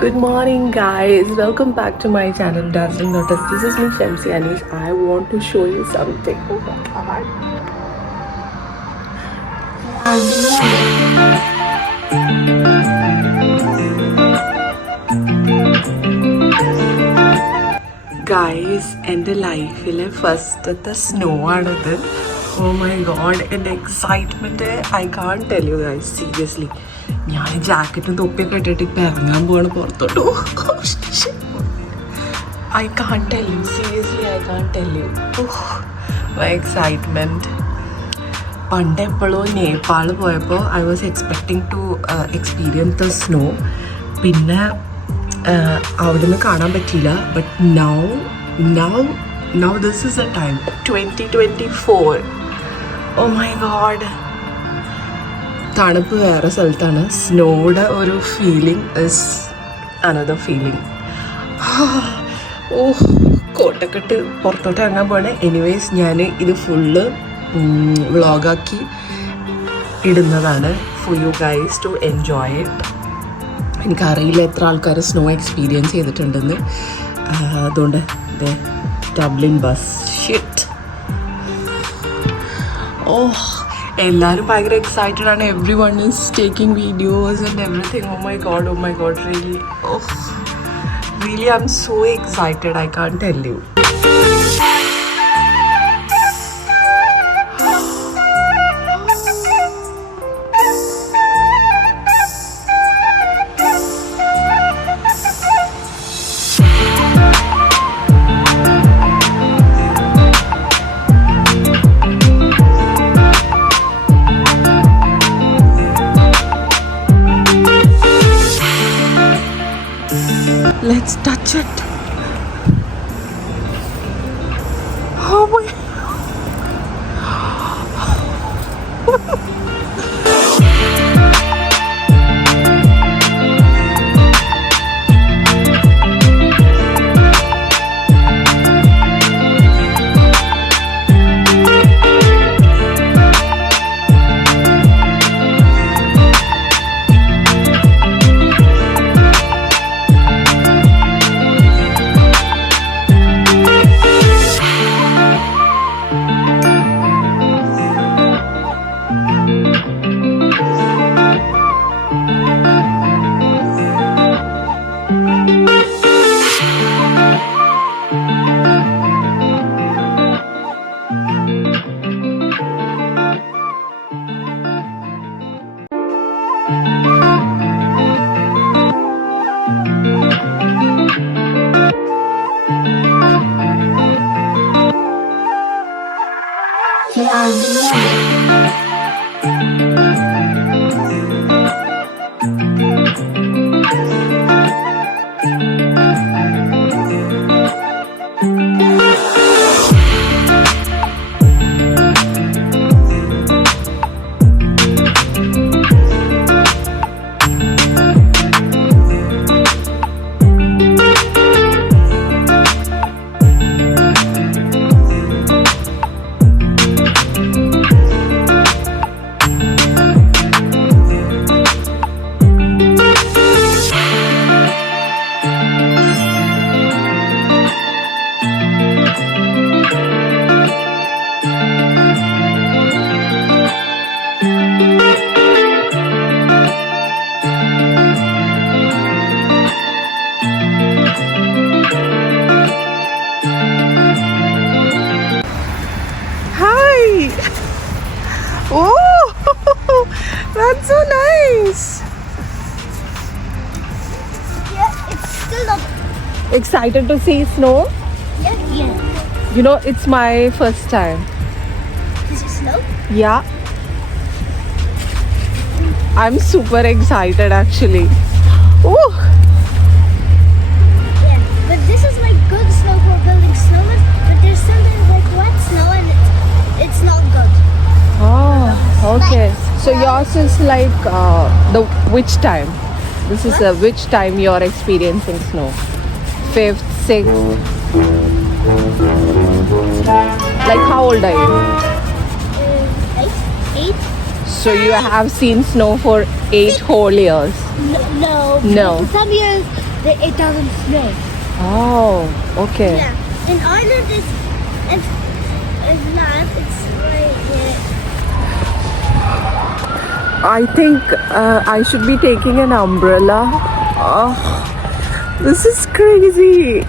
Good morning guys, welcome back to my channel Dazzling Lotus. This is me Shemsiya and I want to show you something. Oh my god. Guys, എൻ്റെ ലൈഫിലെ ഫസ്റ്റത്തെ സ്നോ ആണിത്. Oh my god, എൻ്റെ excitement I can't tell you guys, seriously. ഞാൻ ജാക്കറ്റും തൊപ്പിയൊക്കെ ഇട്ടിട്ട് ഇപ്പം ഇറങ്ങാൻ പോവാണ് പുറത്തോട്ട്. I can't tell you, seriously I can't tell you. My excitement. പണ്ട് എപ്പോഴോ നേപ്പാൾ പോയപ്പോൾ I was expecting to experience the snow. പിന്നെ അവിടുന്ന് കാണാൻ പറ്റിയില്ല. But now this is the time, 2024. Oh my god. തണുപ്പ് വേറെ സ്ഥലത്താണ്. സ്നോയുടെ ഒരു ഫീലിംഗ് ഇസ് അനദർ ഫീലിംഗ്. കോട്ടൊക്കെ ഇട്ട് പുറത്തോട്ട് ഇറങ്ങാൻ പോകണേ. എനിവേസ് ഞാൻ ഇത് ഫുള്ള് വ്ളോഗാക്കി ഇടുന്നതാണ് for you guys to enjoy it. എനിക്കറിയില്ല എത്ര ആൾക്കാർ സ്നോ എക്സ്പീരിയൻസ് ചെയ്തിട്ടുണ്ടെന്ന്. അതുകൊണ്ട് ഡബ്ലിൻ ബസ് ഷിറ്റ്. എല്ലാവരും ഭയങ്കര എക്സൈറ്റഡ് ആണ്. Everyone is taking videos and everything. Oh my God really I am so excited. I can't tell you. Let's touch it. Oh my. That's so nice. Yeah, it's still up. Excited to see snow? Yeah. You know, it's my first time. Is it snow? Yeah. I'm super excited actually. Oh. Yeah, but this is like good snow for building snowmen, but there's something like wet snow and it's not good. Oh, okay. So yours is like the which time? This is which time you're experiencing snow? 5th, 6th? Like how old are you? 8. So you have seen snow for 8 whole years? No. No. Some years it doesn't snow. Oh, okay. Yeah. In Ireland, it's not. It's right here. I think I should be taking an umbrella. Oh, this is crazy.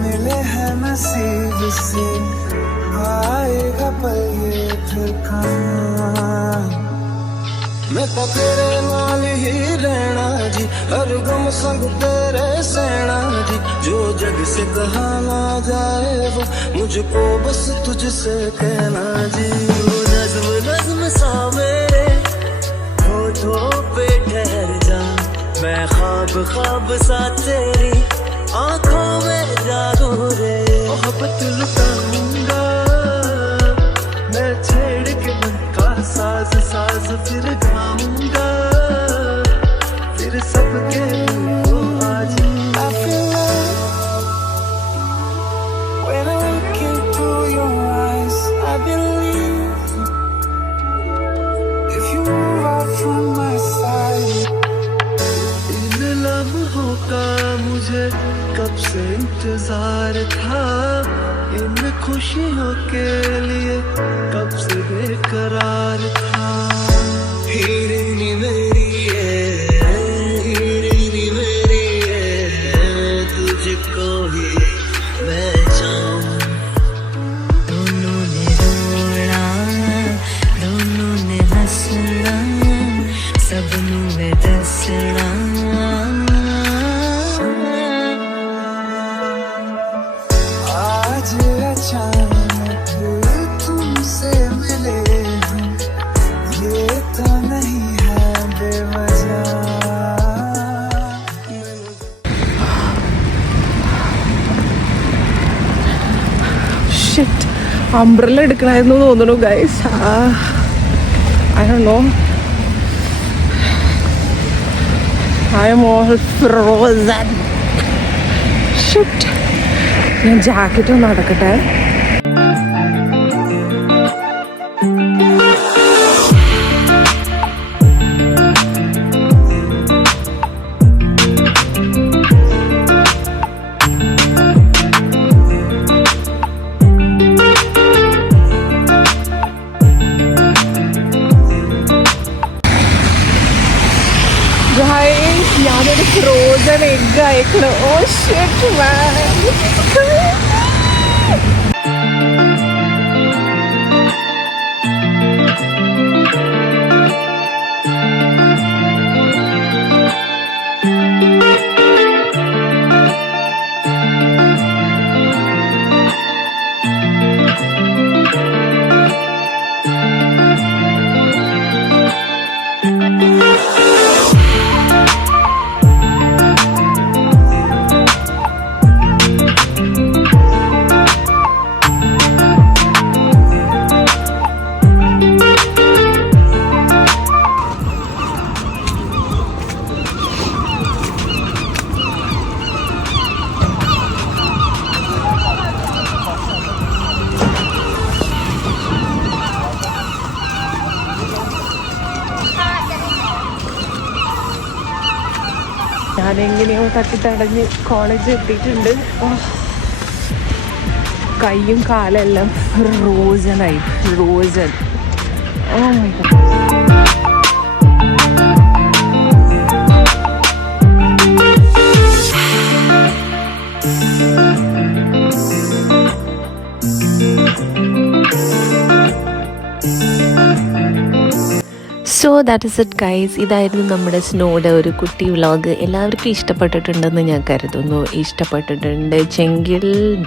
मिले हैं नसीब से आएगा पल ये फिर कहाँ मैं तो तेरे नाल ही रहना जी हर गम संग तेरे सहना जी जो जग से कहा ना जाए वो मुझको बस तुझसे कहना जी वो नज़्म नज़्म सा मेरे होठों पे ठहर जा मैं ख्वाब ख्वाब सा तेरी आँखों में जादू रे मोहब्बत लुटाऊंगा मैं छेड़ के मन का साज साज फिर गाऊंगा फिर सबके को आज I feel like when I look into your eyes I believe if you move out from my side इन लम्हों का मुझे कब से इंतजार था इन खुशियों के लिए कब से बेकरार था हीरेनी मेरी है तुझको ही मैं चाहूं दोनों ने रोना दोनों ने हंसना सबनू में दसना अचानक तुमसे मिले हम ये तो नहीं है बेवजह Shit, umbrella എടുക്കണമായിരുന്നു തോന്നുന്നു guys. I don't know. I am all frozen. Shit. ഞാൻ ജാക്കറ്റ് ഒന്ന് നടക്കട്ടെ. ഞാനൊരു ഫ്രോസൺ എഗ് അയക്കണം. ഓ ഷിറ്റ് മാൻ. ഞാനെങ്ങനെയോ തട്ടിത്തടഞ്ഞ് കോളേജ് എത്തിയിട്ടുണ്ട്. കൈയും കാലെല്ലാം ഫ്രോസണായി. Frozen. Oh my god. So that is it guys. ഇതായിരുന്നു നമ്മുടെ സ്നോയുടെ ഒരു കുട്ടി വ്ളോഗ്. എല്ലാവർക്കും ഇഷ്ടപ്പെട്ടിട്ടുണ്ടെന്ന് ഞാൻ കരുതുന്നു. ഇഷ്ടപ്പെട്ടിട്ടുണ്ടെങ്കിൽ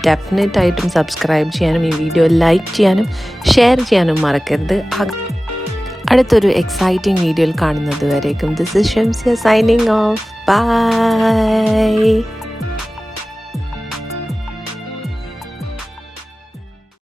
ഡെഫിനറ്റായിട്ടും സബ്സ്ക്രൈബ് ചെയ്യാനും ഈ വീഡിയോ ലൈക്ക് ചെയ്യാനും ഷെയർ ചെയ്യാനും മറക്കരുത്. അടുത്തൊരു എക്സൈറ്റിംഗ് വീഡിയോയിൽ കാണുന്നത് വരേക്കും this is Shamsiya signing off. By.